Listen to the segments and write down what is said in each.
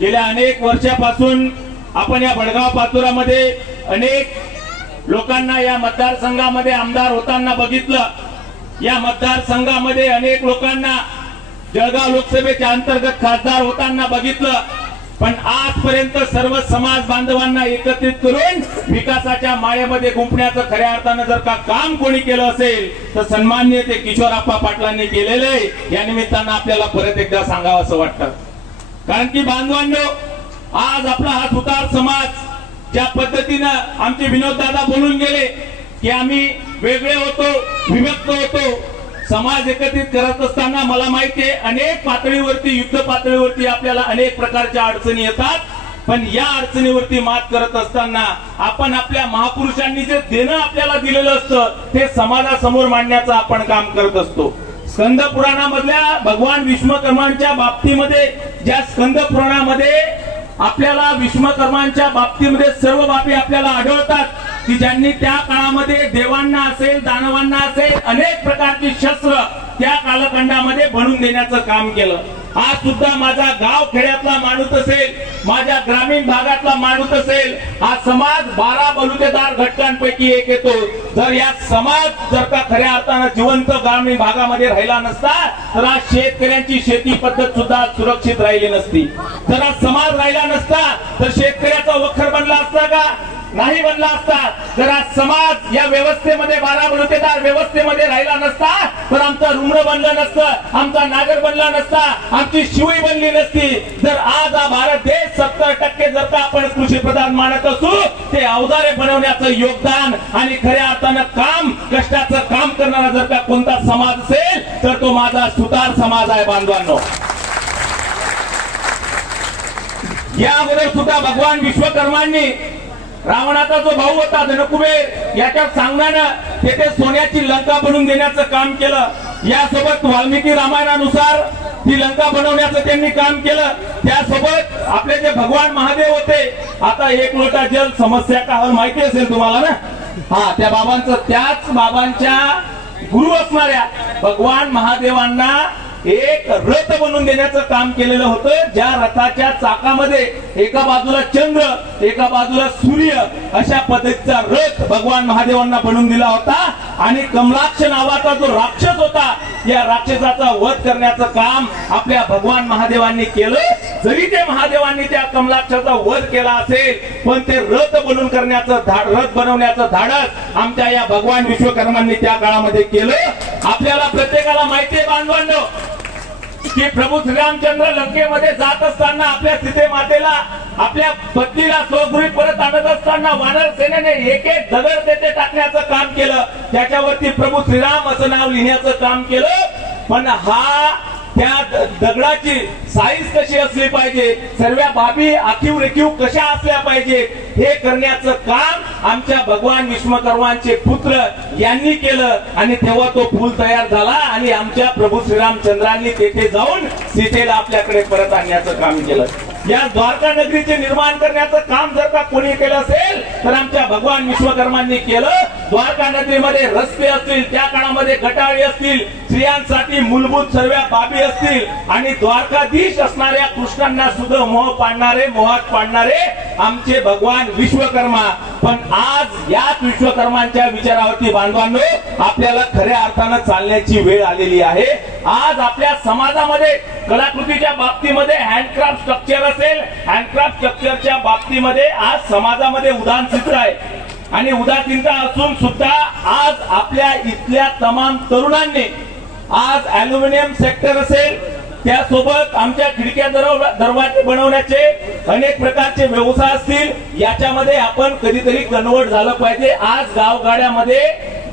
गेल्या अनेक वर्षापासून आपण या भडगाव पाचोरामध्ये अनेक लोकांना या मतदारसंघामध्ये आमदार होताना बघितलं। या मतदारसंघामध्ये अनेक लोकांना जळगाव लोकसभेच्या अंतर्गत खासदार होताना बघितलं। पण आजपर्यंत सर्व समाज बांधवांना एकत्रित करून विकासाच्या मायेमध्ये गुंफण्याचं खऱ्या अर्थानं जर का काम कोणी केलं असेल तर सन्माननीय ते किशोरप्पा पाटलांनी केलेलं आहे। या निमित्तानं आपल्याला परत एकदा सांगावं असं वाटतं, कारण की बांधवांनो, आज आपला हा सुतार समाज ज्या पद्धतीनं आमचे विनोद दादा बोलून गेले की आम्ही वेगळे होतो, विभक्त होतो, समाज एकत्रित करत असताना मला माहिती आहे अनेक पातळीवरती, युद्ध पातळीवरती आपल्याला अनेक प्रकारच्या अडचणी येतात। पण या अडचणीवरती मात करत असताना आपण आपल्या महापुरुषांनी जे देणं आपल्याला दिलेलं असतं ते समाजासमोर मांडण्याचं आपण काम करत असतो। स्कंद पुराणामधल्या भगवान विश्वकर्मांच्या बाबतीमध्ये, ज्या स्कंद पुराणामध्ये आपल्याला विश्वकर्मांच्या बाबतीमध्ये सर्व बाबी आपल्याला आढळतात की ज्यांनी त्या काळामध्ये देवांना असेल, दानवांना असेल, अनेक प्रकारची शस्त्र त्या कालखंडामध्ये बनवून देण्याचं काम केलं। आज सुद्धा माझा गाव खेड्यातला माणूस असेल, माझ्या ग्रामीण भागातला माणूस असेल, हा समाज 12 बलुतेदार घटकांपैकी एक येतो। जर या समाज जर का खऱ्या अर्थानं जिवंत ग्रामीण भागामध्ये राहिला नसता तर आज शेतकऱ्यांची शेती पद्धत सुद्धा सुरक्षित राहिली नसती। जर आज समाज राहिला नसता तर शेतकऱ्याचा वखर बनला असता का? नाही बनला असता। जर आज समाज या व्यवस्थेमध्ये 12 बलुतेदार व्यवस्थेमध्ये राहिला नसता तर आमचा रुग्ण बनलं नसतं, आमचा नागर बनला नसता, आमची शिवई बनली नसती। जर आज हा भारत देश 70% जर का आपण कृषी प्रधान मानत असू, ते अवजारे बनवण्याचं योगदान आणि खऱ्या अर्थानं काम, कष्टाचं काम करणारा जर का कोणता समाज असेल तर तो माझा सुतार समाज आहे बांधवांनो। या अगोदर सुद्धा भगवान विश्वकर्मांनी रावणाचा जो भाऊ होता धनकुबेर, याच्या सांगण्यानं तेथे सोन्याची लंका बनवून देण्याचं काम केलं। यासोबत वाल्मिकी रामायणानुसार ती लंका बनवण्याचं त्यांनी काम केलं। त्यासोबत आपले जे भगवान महादेव होते, आता एक लोटा जल समस्या का माहिती असेल तुम्हाला ना, हा त्या बाबांचं, त्याच बाबांच्या गुरु असणाऱ्या भगवान महादेवांना एक रथ बनवून देण्याचं काम केलेलं होतं। ज्या रथाच्या चाकामध्ये एका बाजूला चंद्र, एका बाजूला सूर्य अशा पद्धतीचा रथ भगवान महादेवांना बनवून दिला होता। आणि कमलाक्ष नावाचा जो राक्षस होता, या राक्षसाचा वध करण्याचं काम आपल्या भगवान महादेवांनी केलं। जरी ते महादेवांनी त्या कमलाक्षाचा वध केला असेल पण ते रथ बनवून करण्याचं रथ बनवण्याचं धाडस आमच्या या भगवान विश्वकर्मांनी त्या काळामध्ये केलं। आपल्याला प्रत्येकाला माहिती आहे बांधवांनो की प्रभू श्रीरामचंद्र लंकेमध्ये जात असताना आपल्या सीते मातेला, आपल्या पत्नीला स्वगृही परत आणत असताना वानर सेनेने एक एक दगड तेथे टाकण्याचं काम केलं। त्याच्यावरती प्रभू श्रीराम असं नाव लिहिण्याचं काम केलं। पण हा त्या दगडाची साईज कशी असली पाहिजे, सर्व बाबी आखीव रेखीव कशा असल्या पाहिजे, हे करण्याचं काम आमच्या भगवान विश्वकर्मांचे पुत्र यांनी केलं। आणि तेव्हा तो पूल तयार झाला आणि आमच्या प्रभू श्रीरामचंद्रांनी तेथे जाऊन सीतेला आपल्याकडे परत आणण्याचं काम केलं। या द्वारका नगरीचे निर्माण करण्याचं काम जर का कोणी केलं असेल तर आमच्या भगवान विश्वकर्मांनी केलं। द्वारका नगरीमध्ये रस्ते असतील, त्या काळामध्ये गटारी असतील, स्त्रियांसाठी मूलभूत सर्व बाबी असतील आणि द्वारकाधीश असणाऱ्या कृष्णांना सुद्धा मोहात पाडणारे आमचे भगवान विश्वकर्मा। पण आज याच विश्वकर्मांच्या विचारावरती बांधवांनो आपल्याला खऱ्या अर्थानं चालण्याची वेळ आलेली आहे। आज आपल्या समाजामध्ये कलाकृतीच्या बाबतीमध्ये हँडक्राफ्ट स्ट्रक्चर असेल, हँडक्राफ्ट स्ट्रक्चरच्या बाबतीमध्ये आज समाजामध्ये उदासीनता आहे। आणि उदासीनता असून सुद्धा आज आपल्या इथल्या तमाम तरुणांनी आज ॲल्युमिनियम सेक्टर असेल, त्यासोबत आमच्या खिडक्या दरवाजे बनवण्याचे अनेक प्रकारचे व्यवसाय असतील, याच्यामध्ये आपण कधीतरी कन्वर्ट झालं पाहिजे। आज गावगाड्यामध्ये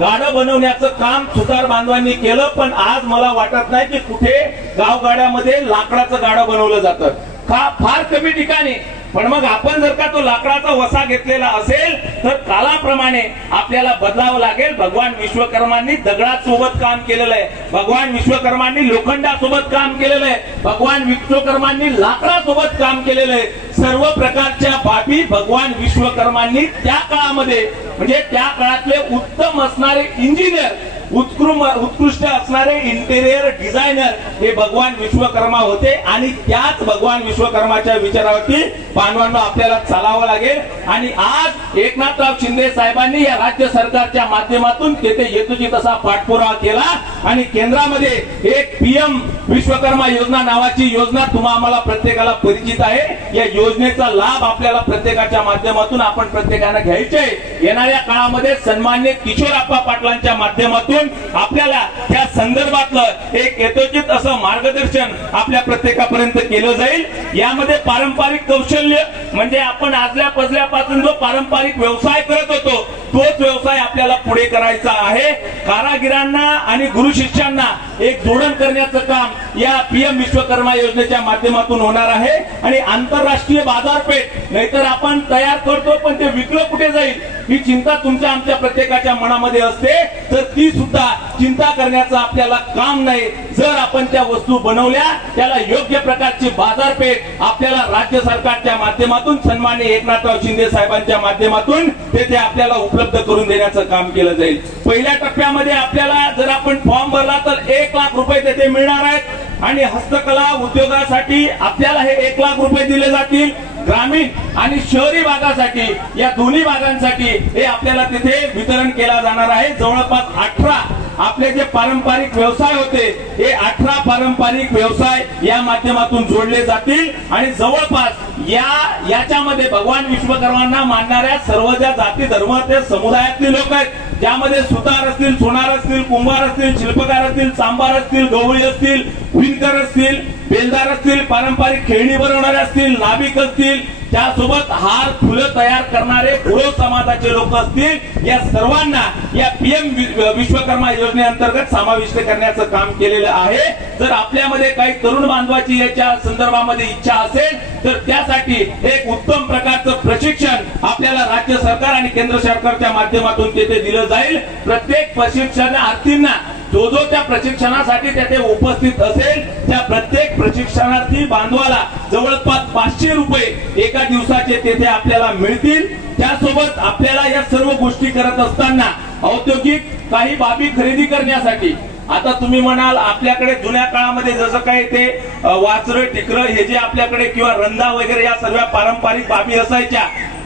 गाडं बनवण्याचं काम सुतार बांधवांनी केलं, पण आज मला वाटत नाही की कुठे गावगाड्यामध्ये लाकडाचं गाडं बनवलं जातं, फार कमी ठिकाणी। पण मग आपण जर का तो लाकडाचा वसा घेतलेला असेल तर कालाप्रमाणे आपल्याला बदलावं लागेल। भगवान विश्वकर्मांनी दगडासोबत काम केलेलं आहे, भगवान विश्वकर्मांनी लोखंडासोबत काम केलेलं आहे, भगवान विश्वकर्मांनी लाकडासोबत काम केलेलं आहे। सर्व प्रकारच्या बाबी भगवान विश्वकर्मांनी त्या काळामध्ये, म्हणजे त्या काळातले उत्तम असणारे इंजिनियर उत्कृष्ट असणारे इंटेरियर डिझायनर हे भगवान विश्वकर्मा होते आणि त्याच भगवान विश्वकर्माच्या विचारावरती बांधवांनो आपल्याला चालावं लागेल। आणि आज एकनाथराव शिंदे साहेबांनी या राज्य सरकारच्या माध्यमातून तेथे येतोची तसा पाठपुरावा केला आणि केंद्रामध्ये एक पीएम विश्वकर्मा योजना नावाची योजना आम्हाला प्रत्येकाला परिचित आहे। या योजनेचा लाभ आपल्याला प्रत्येकाच्या माध्यमातून आपण प्रत्येकाने घ्यायचे। येणाऱ्या काळामध्ये सन्माननीय किशोरप्पा पाटलांच्या माध्यमातून आपल्याला त्या संदर्भातलं एक यथोचित असं मार्गदर्शन आपल्या प्रत्येकापर्यंत केलं जाईल। यामध्ये पारंपरिक कौशल्य म्हणजे आपण आजल्या पजल्यापासून जो पारंपरिक व्यवसाय करत होतो तोच व्यवसाय आपल्याला पुढे करायचा आहे। कारागिरांना आणि गुरु शिष्यांना एक जोडण करण्याचं काम या पीएम विश्वकर्मा योजनेच्या माध्यमातून होणार आहे। आणि आंतरराष्ट्रीय बाजारपेठ नाहीतर आपण तयार करतो पण ते विकलं कुठे जाईल ही चिंता तुमच्या आमच्या प्रत्येकाच्या मनामध्ये असते, तर ती सुद्धा चिंता करण्याचं आपल्याला काम नाही। जर आपण त्या वस्तू बनवल्या त्याला योग्य प्रकारची बाजारपेठ आपल्याला राज्य सरकारच्या माध्यमातून सन्माननीय एकनाथराव शिंदे साहेबांच्या माध्यमातून तेथे आपल्याला उपलब्ध करून देण्याचं काम केलं जाईल। पहिल्या टप्प्यामध्ये आपल्याला जर आपण फॉर्म भरला तर 1 लाख रुपये तेथे मिळणार आहेत आणि हस्तकला उद्योगासाठी आपल्याला हे 1 लाख रुपये दिले जातील। ग्रामीण आणि शहरी भागासाठी या दोन्ही भागांसाठी हे आपल्याला तिथे वितरण केला जाणार आहे। जवळपास 18 आपले जे पारंपरिक व्यवसाय होते हे 18 पारंपरिक व्यवसाय या माध्यमातून जोडले जातील आणि जवळपास याच्यामध्ये भगवान विश्वकर्मांना मानणाऱ्या सर्व ज्या जाती धर्म ते समुदायातले लोक आहेत ज्यामध्ये सुतार असतील, सोनार असतील, कुंभार असतील, शिल्पकार असतील, सांबार असतील, गवळी असतील, विणकर असतील, बेलदार असतील, पारंपरिक खेळणी बनवणारे असतील, नाभिक असतील, त्यासोबत हार फुलं तयार करणारे पुरोहित समाजाचे लोक असतील, या सर्वांना या पीएम विश्वकर्मा योजनेअंतर्गत समाविष्ट करण्याचं काम केलेलं आहे। जर आपल्यामध्ये काही तरुण बांधवाची याच्या संदर्भामध्ये इच्छा असेल तर त्यासाठी एक उत्तम प्रकारचं प्रशिक्षण आपल्याला राज्य सरकार आणि केंद्र सरकारच्या माध्यमातून तेथे दिलं जाईल। प्रत्येक प्रशिक्षणार्थींना जो त्या प्रशिक्षणासाठी तेथे उपस्थित असेल त्या प्रत्येक प्रशिक्षणार्थी बांधवाला जवळपास 500 रुपये एका दिवसाचे तेथे आपल्याला मिळतील। त्यासोबत आपल्याला या सर्व गोष्टी करत असताना औद्योगिक काही बाबी खरेदी करण्यासाठी आता तुम्ही म्हणाल आपल्याकडे जुन्या काळामध्ये जसं काही ते वाचरं टिकरं हे जे आपल्याकडे किंवा रंदा वगैरे या सर्व पारंपरिक बाबी असायच्या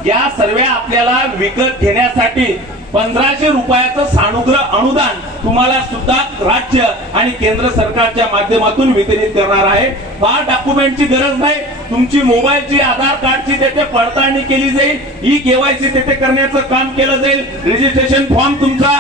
या सर्व आपल्याला विकत घेण्यासाठी 1500 रुपयाचं सानुग्रह अनुदान तुम्हाला सुद्धा राज्य आणि केंद्र सरकारच्या माध्यमातून वितरित करणार आहे। फार डॉक्युमेंटची गरज नाही, तुमची मोबाईलची आधार कार्डची तेथे पडताळणी केली जाईल, ई केवायसी तेथे करण्याचं काम केलं जाईल, रजिस्ट्रेशन फॉर्म तुमचा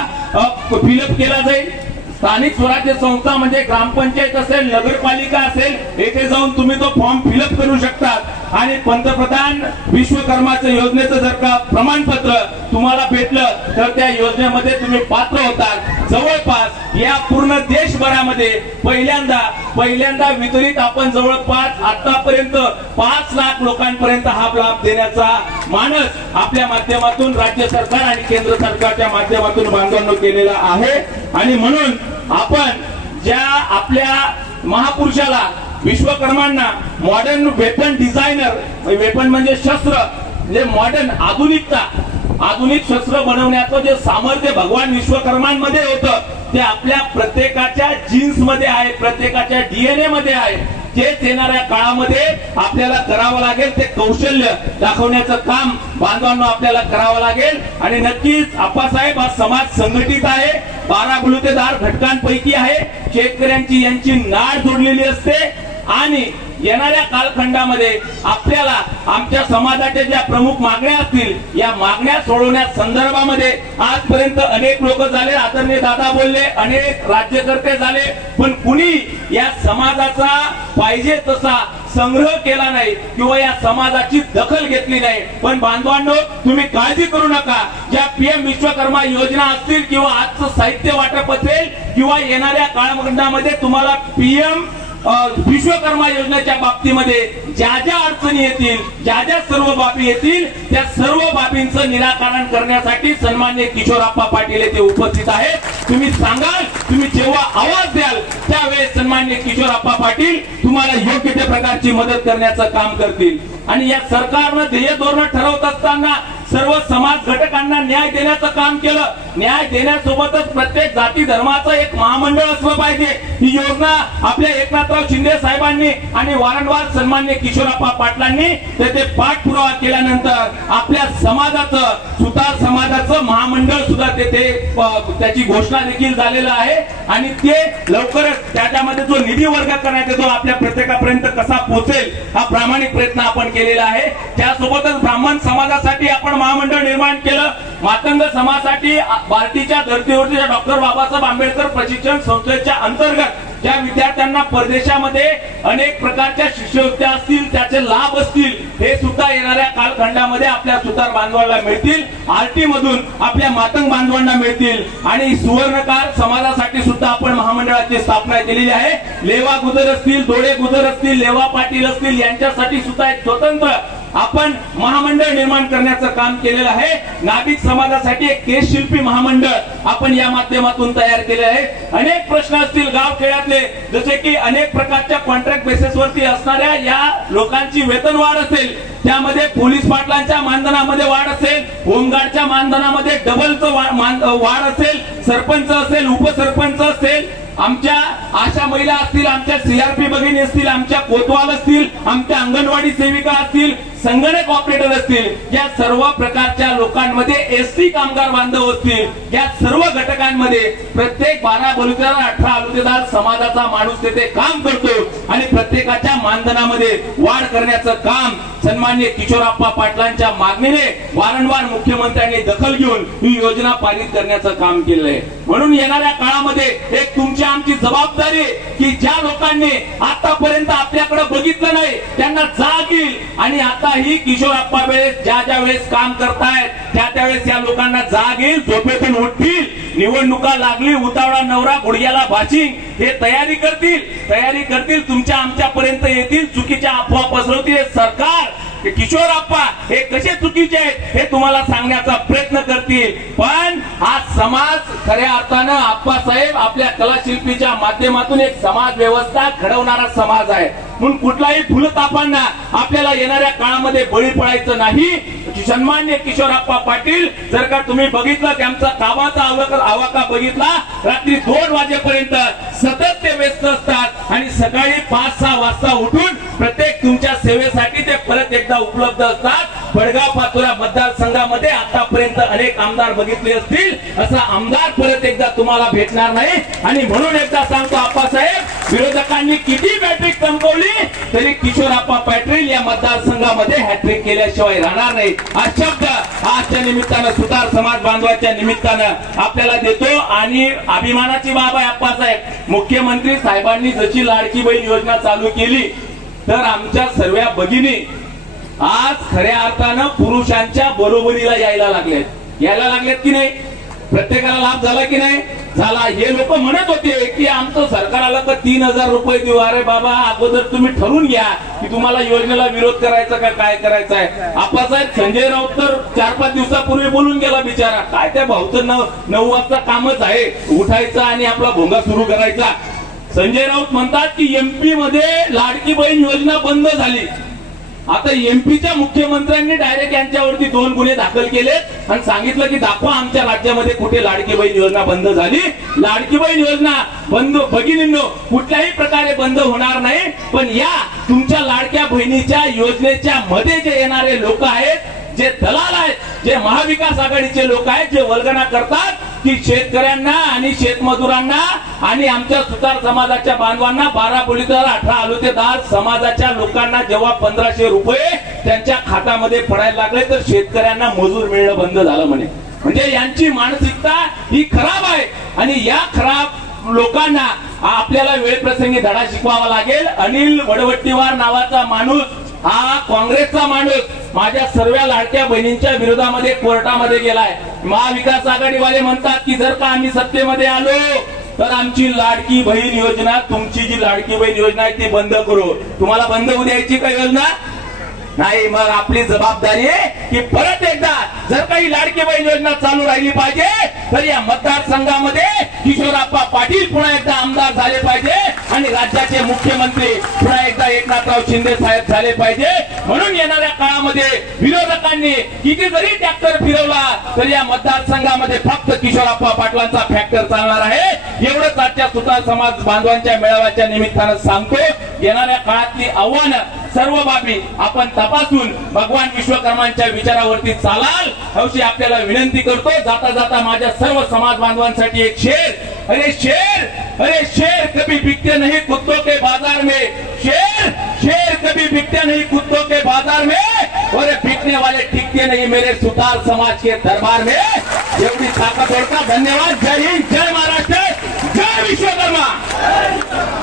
फिलअप केला जाईल। स्थानिक स्वराज्य संस्था म्हणजे ग्रामपंचायत असेल, नगरपालिका असेल, येथे जाऊन तुम्ही तो फॉर्म फिलअप करू शकतात आणि पंतप्रधान विश्वकर्माच्या योजनेचं जर का प्रमाणपत्र तुम्हाला भेटलं तर त्या योजनेमध्ये तुम्ही पात्र होतात। जवळपास या पूर्ण देशभरामध्ये पहिल्यांदा वितरित आपण जवळपास आतापर्यंत 5 लाख लोकांपर्यंत हा लाभ देण्याचा मानस आपल्या माध्यमातून राज्य सरकार आणि केंद्र सरकारच्या माध्यमातून बांधवांनो केलेला आहे। आणि म्हणून आपण ज्या आपल्या महापुरुषाला विश्वकर्मांना मॉडर्न वेपन डिझायनर, वेपन म्हणजे शस्त्र, जे मॉडर्न आधुनिक शस्त्र बनवण्याचं जे सामर्थ्य भगवान विश्वकर्मांमध्ये होतं ते आपल्या प्रत्येकाच्या जीन्स मध्ये आहे, प्रत्येकाच्या डीएनए मध्ये आहे। तेच येणाऱ्या काळामध्ये आपल्याला करावं लागेल, ते कौशल्य दाखवण्याचं काम बांधवांनो आपल्याला करावं लागेल। आणि नक्कीच आप्पासाहेब हा समाज संघटित आहे, 12 बलुतेदार घटकांपैकी आहे, शेतकऱ्यांची यांची नाळ जोडलेली असते आणि येणाऱ्या कालखंडामध्ये आपल्याला आमच्या समाजाच्या ज्या प्रमुख मागण्या असतील या मागण्या सोडवण्या संदर्भामध्ये आजपर्यंत अनेक लोक झाले, आदरणीय दादा बोलले, अनेक राज्यकर्ते झाले, पण कुणी या समाजाचा पाहिजे तसा संग्रह केला नाही किंवा या समाजाची दखल घेतली नाही। पण बांधवांनो तुम्ही काळजी करू नका, ज्या पीएम विश्वकर्मा योजना असतील किंवा आजचं साहित्य वाटप असेल किंवा येणाऱ्या काळखंडामध्ये तुम्हाला पीएम विश्वकर्मा योजनेच्या बाबतीमध्ये ज्या ज्या अडचणी येतील, ज्या ज्या सर्व बाबी येतील त्या सर्व बाबींचं निराकरण करण्यासाठी सन्माननीय किशोरप्पा पाटील येथे उपस्थित आहेत। तुम्ही सांगाल, तुम्ही जेव्हा आवाज द्याल त्यावेळेस सन्माननीय किशोरप्पा पाटील तुम्हाला योग्य त्या प्रकारची मदत करण्याचं काम करतील। आणि या सरकारनं ध्येय धोरण ठरवत असताना सर्व समाज घटकांना न्याय देण्याचं काम केलं. न्याय देण्यासोबतच प्रत्येक जाती धर्माचं एक महामंडळ असलं पाहिजे. ही योजना आपल्या एकनाथराव शिंदे साहेबांनी आणि वारंवार सन्मान्य किशोरप्पा पाटलांनी तेथे पाठपुरावा केल्यानंतर आपल्या समाजाचं सुतार समाजाचं महामंडळ सुद्धा तेथे त्याची घोषणा देखील झालेलं आहे आणि ते लवकरच त्याच्यामध्ये जो निधी वर्ग करण्यात येतो आपल्या प्रत्येकापर्यंत कसा पोहोचेल हा प्रामाणिक प्रयत्न आपण केलेला आहे. त्यासोबतच ब्राह्मण समाजासाठी आपण महामंडळ निर्माण केलं. मातंग समाजासाठी बार्टीच्या धर्तीवरती डॉक्टर बाबासाहेब आंबेडकर प्रशिक्षण संस्थेच्या अंतर्गत ज्या विद्यार्थ्यांना परदेशामध्ये अनेक प्रकारच्या शिष्यवृत्त्या असतील त्याचे लाभ असतील हे सुद्धा येणाऱ्या कालखंडामध्ये आपल्या सुतार बांधवांना मिळतील. आरटी मधून आपल्या मातंग बांधवांना मिळतील आणि सुवर्णकार समाजासाठी सुद्धा आपण महामंडळाची स्थापना केलेली आहे. लेवा गुजर असतील, दोडे गुजर असतील, लेवा पाटील असतील यांच्यासाठी सुद्धा एक स्वतंत्र आपण महामंडळ निर्माण करण्याचं काम केलेलं आहे. नाभिक समाजासाठी एक केस शिल्पी महामंडळ आपण या माध्यमातून तयार केले आहे. अनेक प्रश्न असतील गाव खेड्यातले जसे की अनेक प्रकारच्या कॉन्ट्रॅक्ट बेसिसवरती असणाऱ्या या लोकांची वेतनवाढ असेल, त्यामध्ये पोलीस पाटलांच्या मानधनामध्ये वाढ असेल, होमगार्डच्या मानधनामध्ये डबलचं वाढ असेल, सरपंच असेल, उपसरपंच असेल, आमच्या आशा महिला असतील, आमच्या सीआरपी भगिनी असतील, आमच्या कोतवाल असतील, आमच्या अंगणवाडी सेविका असतील, संगणक ऑपरेटर असतील, या सर्व प्रकारच्या लोकांमध्ये एसटी कामगार बांधव असतील, या सर्व घटकांमध्ये प्रत्येक 12 बलुतेदार 18 आलुतेदार समाजाचा माणूस तेथे काम करतो आणि प्रत्येकाच्या मानधनामध्ये वाढ करण्याचं काम सन्मान्य किशोरप्पा पाटलांच्या मागणीने वारंवार मुख्यमंत्र्यांनी दखल घेऊन ही योजना पारित करण्याचं काम केलंय. म्हणून येणाऱ्या काळामध्ये एक तुमची आमची जबाबदारी की ज्या लोकांनी आतापर्यंत आपल्याकडे बघितलं नाही त्यांना जाग येईल आणि आता ही किशोरप्पा वेळेस ज्या वेळेस काम करतायत त्यावेळेस या लोकांना जाग येईल, झोपेतून उठतील. निवडणुका लागली, उतावळा नवरा गुडघ्याला भाशिंग हे तयारी करतील तुमच्या आमच्यापर्यंत येतील, चुकीच्या अफवा पसरवतील. सरकार किशोरप्पा हे कसे चुकीचे आहेत हे तुम्हाला सांगण्याचा प्रयत्न करतील. पण हा समाज खऱ्या अर्थानं आप्पासाहेब आपल्या कलाशिल्पीच्या माध्यमातून एक समाज व्यवस्था घडवणारा समाज आहे. म्हणून कुठलाही फुलतापांना आपल्याला येणाऱ्या काळामध्ये बळी पडायचं नाही. सन्मान्य किशोरप्पा पाटील जर का तुम्ही बघितलं त्यांचा कामाचा आवाका बघितला, रात्री 2 वाजेपर्यंत सतत ते व्यस्त असतात आणि सकाळी 5-6 वाजता उठून प्रत्येक तुमच्या सेवेसाठी ते परत एकदा उपलब्ध असतात. बडगाव पाचोरा मतदारसंघामध्ये आतापर्यंत अनेक आमदार बघितले असतील, असा आमदार परत एकदा तुम्हाला भेटणार नाही. आणि म्हणून एकदा सांगतो आप्पासाहेब, विरोधकांनी किती बॅट्रिक चमकवली तरी किशोरप्पा पाटील या मतदारसंघामध्ये हॅट्रिक केल्याशिवाय राहणार नाही. हा शब्द आजच्या निमित्तानं सुतार समाज बांधवाच्या निमित्तानं आपल्याला देतो. आणि अभिमानाची बाब आहे आप्पासाहेब, मुख्यमंत्री साहेबांनी जशी लाडकी बहीण योजना चालू केली तर आमच्या सर्व भगिनी आज खऱ्या अर्थानं पुरुषांच्या बरोबरीला यायला लागलेत की नाही? प्रत्येकाला लाभ झाला की नाही झाला? हे लोक म्हणत होते की आमचं सरकार आलं तर 3000 रुपये देऊ. अरे बाबा, अगोदर तुम्ही ठरवून घ्या की तुम्हाला योजनेला विरोध करायचा का काय करायचा आहे. आप्पासाहेब संजय राऊत तर 4-5 दिवसापूर्वी बोलून गेला बिचारा. काय त्या भाऊचं 9 वाजता कामच आहे, उठायचं आणि आपला भोंगा सुरू करायचा. संजय राऊत म्हणतात की एमपी मध्ये लाडकी बहीण योजना बंद झाली. आता एमपीच्या मुख्यमंत्र्यांनी डायरेक्ट यांच्यावरती 2 गुन्हे दाखल केलेत आणि सांगितलं की दाखवा आमच्या राज्यामध्ये कुठे लाडकी बहीण योजना बंद झाली. लाडकी बहीण योजना बंद भगिनींनो कुठल्याही प्रकारे बंद होणार नाही. पण या तुमच्या लाडक्या बहिणीच्या योजनेच्या मध्ये जे येणारे लोक आहेत, जे दलाल आहेत, जे महाविकास आघाडीचे लोक आहेत, जे वल्गना करतात की शेतकऱ्यांना आणि शेतमजुरांना आणि आमच्या सुतार समाजाच्या बांधवांना 12 बलुतेदार 18 आलुतेदार समाजाच्या लोकांना जेव्हा 1500 रुपये त्यांच्या खात्यामध्ये पडायला लागले तर शेतकऱ्यांना मजूर मिळणं बंद झालं म्हणे. म्हणजे यांची मानसिकता ही खराब आहे आणि या खराब लोकांना आपल्याला वेळप्रसंगी धडा शिकवावा लागेल. अनिल वडवट्टीवार नावाचा माणूस हा काँग्रेसचा माणूस माझ्या सर्व लाडक्या बहिणींच्या विरोधामध्ये कोर्टामध्ये गेलाय. महाविकास आघाडीवाले म्हणतात की जर का आम्ही सत्तेमध्ये आलो तर आमची लाडकी बहीण योजना, तुमची जी लाडकी बहीण योजना आहे ती बंद करू. तुम्हाला बंद होऊ द्यायची का योजना? नाही. मग आपली जबाबदारी आहे की परत एकदा जर काही लाडकी बहीण योजना चालू राहिली पाहिजे तर या मतदारसंघामध्ये किशोरप्पा पाटील पुन्हा एकदा आमदार झाले पाहिजे आणि राज्याचे मुख्यमंत्री पुन्हा एकदा एकनाथराव शिंदे साहेब झाले पाहिजे. म्हणून येणाऱ्या काळामध्ये मतदारसंघामध्ये विरोधकांनी किती जरी ट्रॅक्टर फिरवला तरी या मतदारसंघामध्ये फक्त किशोरप्पा पाटलांचा फॅक्टर चालणार आहे. एवढंच आजच्या सुतार समाज बांधवांच्या मेळाव्याच्या निमित्तानं सांगतो. येणाऱ्या काळातली आव्हानं सर्व बाबी आपण तपासून भगवान विश्वकर्मांच्या विचारावरती चालाल अशी आपल्याला विनंती करतो. जाता जाता माझ्या सर्व समाज बांधवांसाठी एक शेर. अरे शेर कभी बिकते नहीं कुत्तों के बाजार में. शेर कभी बिकते नहीं कुत्तों के बाजार में और बिकने वाले टिकते नहीं मेरे सुतार समाज के दरबार में. एवढी ताकद ओळखा. धन्यवाद. जय हिंद, जय महाराष्ट्र, जय विश्वकर्मा.